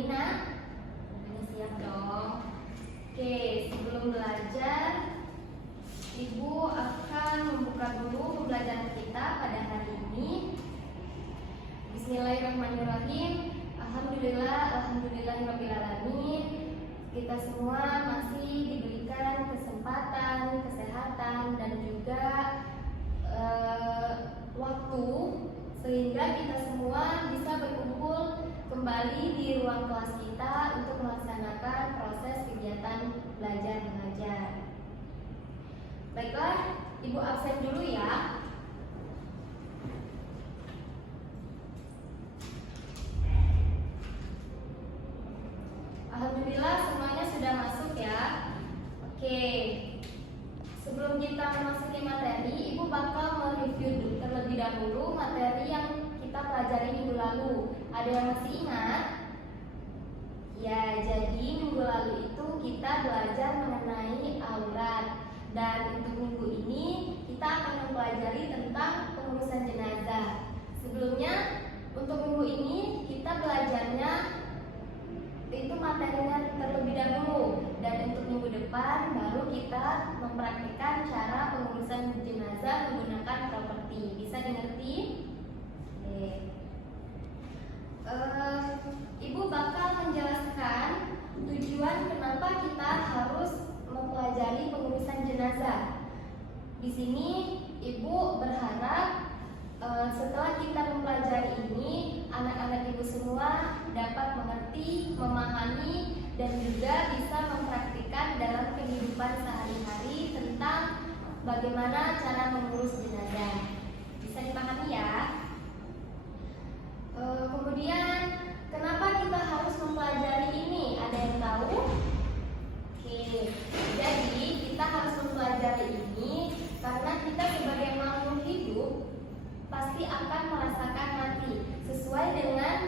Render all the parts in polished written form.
ini, Nak? Ini siap dong. Oke, sebelum belajar, Ibu akan membuka dulu pembelajaran kita pada hari ini. Bismillahirrahmanirrahim. Alhamdulillahirrahmanirrahim. Kita semua masih diberikan kesempatan, kesehatan, dan juga waktu sehingga kita semua bisa berkumpul kembali di ruang kelas kita untuk melaksanakan proses kegiatan belajar mengajar. Baiklah, Ibu absen dulu ya. Alhamdulillah semuanya sudah masuk ya. Oke. Sebelum kita memasuki materi, Ibu bakal mereview terlebih dahulu materi yang kita pelajari minggu lalu. Ada yang masih ingat? Ya, jadi minggu lalu itu kita belajar mengenai aurat. Dan untuk minggu ini kita akan mempelajari tentang pengurusan jenazah. Sebelumnya, untuk minggu ini kita belajarnya itu materinya terlebih dahulu, dan untuk minggu depan baru kita mempraktikkan cara pengurusan jenazah menggunakan properti. Bisa dimengerti? Ibu bakal menjelaskan tujuan kenapa kita harus mempelajari pengurusan jenazah. Di sini Ibu berharap setelah kita mempelajari ini, anak-anak Ibu semua dapat mengerti, memahami, dan juga bisa mempraktikkan dalam kehidupan sehari-hari tentang bagaimana cara mengurus jenazah. Bisa dipahami ya? Kemudian, kenapa kita harus mempelajari ini? Ada yang tahu? Oke, jadi kita harus mempelajari ini karena kita sebagai makhluk hidup pasti akan merasakan mati, sesuai dengan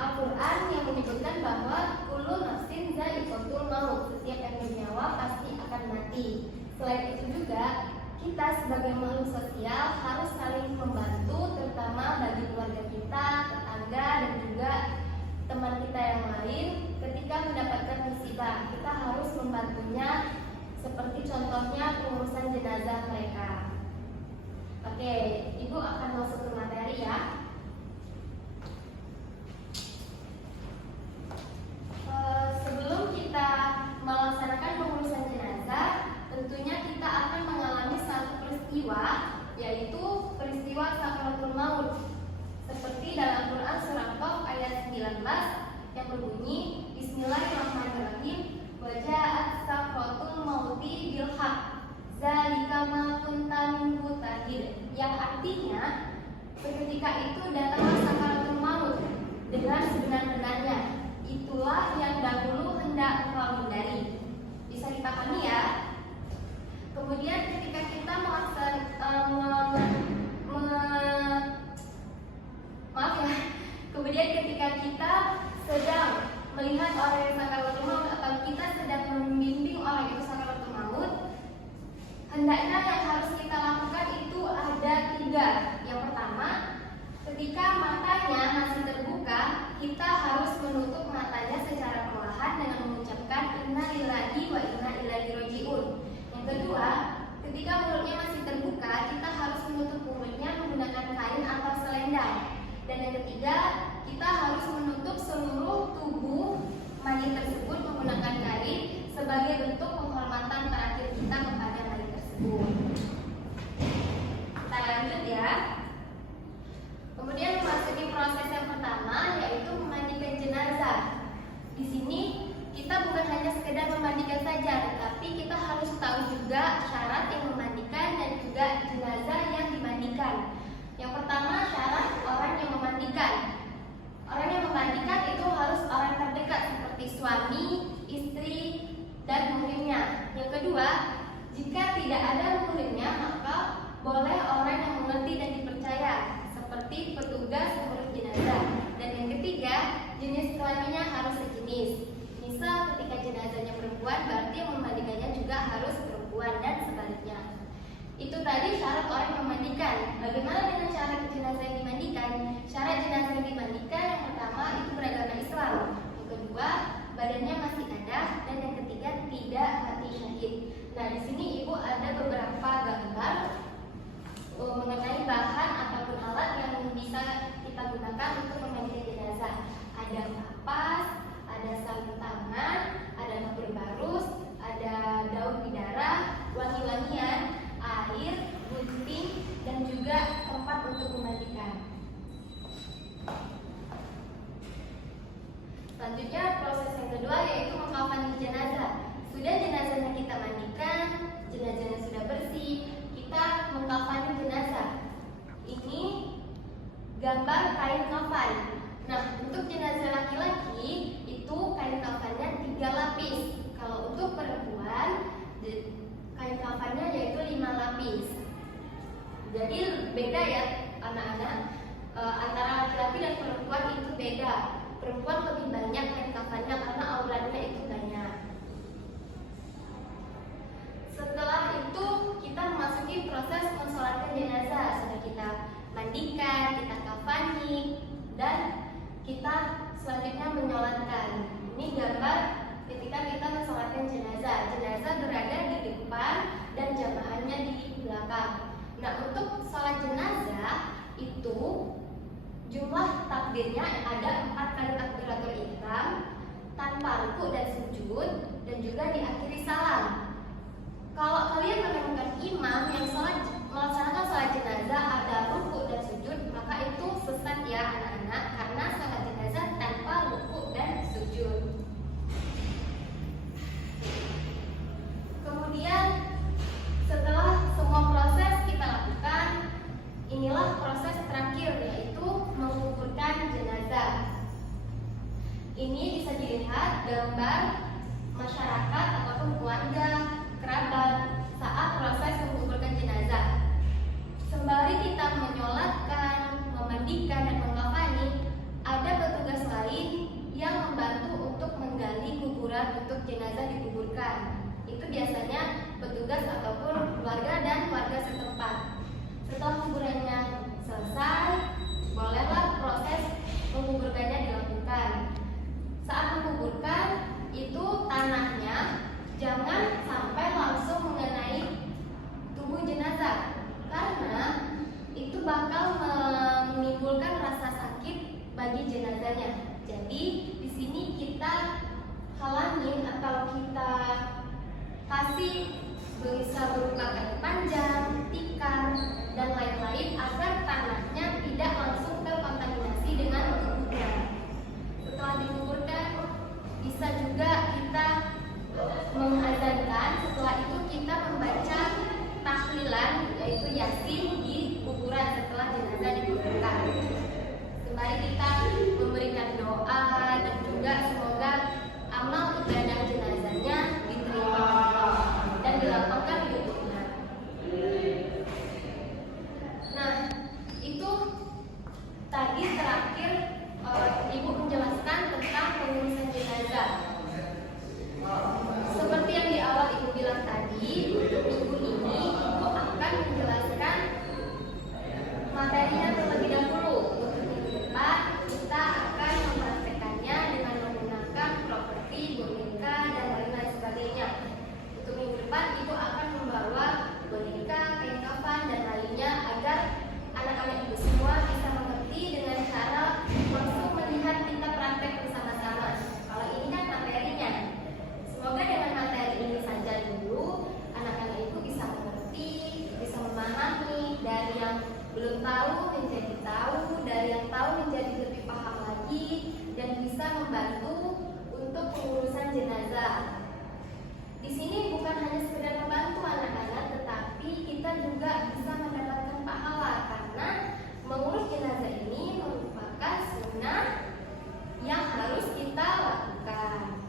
Al-Quran yang menyebutkan bahwa kullu nafsin dha'iqatul maut, setiap yang bernyawa pasti akan mati. Selain itu juga kita sebagai makhluk sosial harus saling membantu, terutama bagi keluarga kita, tetangga, dan juga teman kita yang lain. Ketika mendapatkan musibah, kita harus membantunya, seperti contohnya pengurusan jenazah mereka. Oke, Ibu akan masuk ke materi ya. Sebelum kita melaksanakan pengurusan jenazah, tentunya kita akan mengalami satu peristiwa, yaitu peristiwa sakaratul maut. Seperti dalam Quran surah Qaf ayat 19 yang berbunyi, Bismillahirrahmanirrahim, wa ja'at sakaratul mauti bil haqq, zalika ma kunta minhu tahid, yang artinya seketika itu datanglah sakaratul maut dengan sebenar-benarnya, itulah yang dahulu hendak engkau hindari. Bisa dipahami ya? Kemudian ketika kita kemudian ketika kita sedang melihat orang yang sakaratul maut atau kita sedang membimbing orang itu sakaratul maut, hendaknya yang harus kita lakukan itu ada 3. Yang pertama, ketika matanya masih terbuka, kita harus menutup matanya secara perlahan dengan mengucapkan inna lillahi wa inna ilaihi raji'un. Yang kedua, ketika mulutnya masih terbuka, kita harus menutup mulutnya menggunakan kain atau selendang. Dan yang ketiga, kita harus menutup seluruh tubuh mayit tersebut menggunakan kain sebagai bentuk penghormatan terakhir kita kepada mayit tersebut. Kita lanjut ya. Kemudian memasuki proses yang pertama, yaitu memandikan jenazah. Di sini kita bukan hanya sekedar memandikan saja, tetapi kita harus tahu juga syarat yang memandikan dan juga jenazah yang dimandikan. Yang pertama, syarat orang yang memandikan. Orang yang memandikan itu harus orang terdekat seperti suami, istri, dan muhrimnya. Yang kedua, jika tidak ada muhrimnya, maka boleh orang yang mengerti dan dipercaya, seperti petugas pengurus jenazah. Dan yang ketiga, jenis kelaminnya harus sejenis. Misal ketika jenazahnya perempuan, berarti yang memandikannya juga harus perempuan, dan sebaliknya. Itu tadi syarat orang yang memandikan. Bagaimana dengan syarat jenazah yang dimandikan? Syarat jenazah yang dimandikan yang pertama itu beragama Islam. Selanjutnya proses yang kedua yaitu mengkafani jenazah. Sudah jenazahnya kita mandikan, jenazahnya sudah bersih, kita mengkafani jenazah. Ini gambar kain kafan. Nah, untuk jenazah laki-laki itu kain kafannya 3 lapis. Kalau untuk perempuan kain kafannya yaitu 5 lapis. Jadi beda ya anak-anak, antara laki-laki dan perempuan itu beda. Perempuan lebih banyak kain kafannya karena auratnya itu banyak. Setelah itu kita memasuki proses mensolatkan jenazah. Sudah kita mandikan, kita kafani, dan kita selanjutnya menyolatkan. Ini gambar ketika kita mensolatkan jenazah. Jenazah berada di depan dan jamaahnya di belakang. Nah, untuk sholat jenazah itu jumlah takbirnya ada 4 kali takbiratul ihram tanpa ruku dan sujud, dan juga diakhiri salam. Kalau kalian menemukan imam yang melaksanakan sholat jenazah ada ruku dan sujud, maka itu sesat ya anak-anak, karena sholat jenazah tanpa ruku dan sujud. Kemudian setelah semua proses kita lakukan, inilah proses terakhir yaitu menguburkan jenazah. Ini bisa dilihat gambar masyarakat ataupun keluarga, kerabat saat proses menguburkan jenazah. Sembari kita menyolatkan, memandikan, dan mengkafani, ada petugas lain yang membantu untuk menggali kuburan untuk jenazah dikuburkan. Itu biasanya petugas ataupun keluarga dan warga setempat. Setelah kuburannya selesai, bolehlah proses menguburkannya dilakukan. Saat menguburkan, itu tanahnya jangan sampai langsung mengenai tubuh jenazah, karena itu bakal menimbulkan rasa sakit bagi jenazahnya. Jadi di sini kita halangin atau kita kasih bisa berupa kayu panjang, tikar, dan lain-lain agar tanahnya tidak langsung terkontaminasi dengan kuburan. Setelah dikuburkan, bisa juga kita mengazankan. Setelah itu kita membaca tahlilan yaitu yasin di kuburan setelah jenazah dikuburkan. Sembari kita memberikan doa dan juga semoga amal ibadah jenazahnya diterima Allah dan dilapangkan hidupnya. Nah, itu tadi terakhir Ibu menjelaskan tentang pengurusan jenazah. Seperti yang di awal Ibu bilang tadi, untuk minggu ini Ibu akan menjelaskan materinya terlebih dahulu. Untuk minggu depan kita akan mempraktekannya dengan menggunakan properti, boneka, dan lain-lain sebagainya. Untuk minggu depan Ibu akan membawa boneka, kain kafan, dan lainnya agar anak-anak Ibu semua bisa mengerti dengan cara langsung melihat kita praktek bersama-sama. Kalau ini kan materinya. Semoga dengan materi ini saja dulu anak-anak Ibu bisa mengerti, bisa memahami, dari yang belum tahu menjadi tahu, dari yang tahu menjadi lebih paham lagi, dan bisa membantu untuk pengurusan jenazah. Di sini bukan hanya sekedar membantu anak-anak, tetapi kita juga bisa mendapatkan pahala karena mengurus jenazah ini merupakan sunnah yang harus kita lakukan.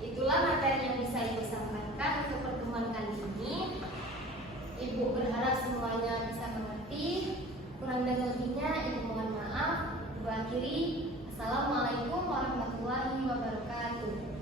Itulah materi yang bisa Ibu sampaikan untuk pertemuan kali ini. Ibu berharap semuanya bisa mengerti. Kurang dan lebihnya Ibu mohon maaf. Ibu akhiri. Assalamualaikum warahmatullahi wabarakatuh.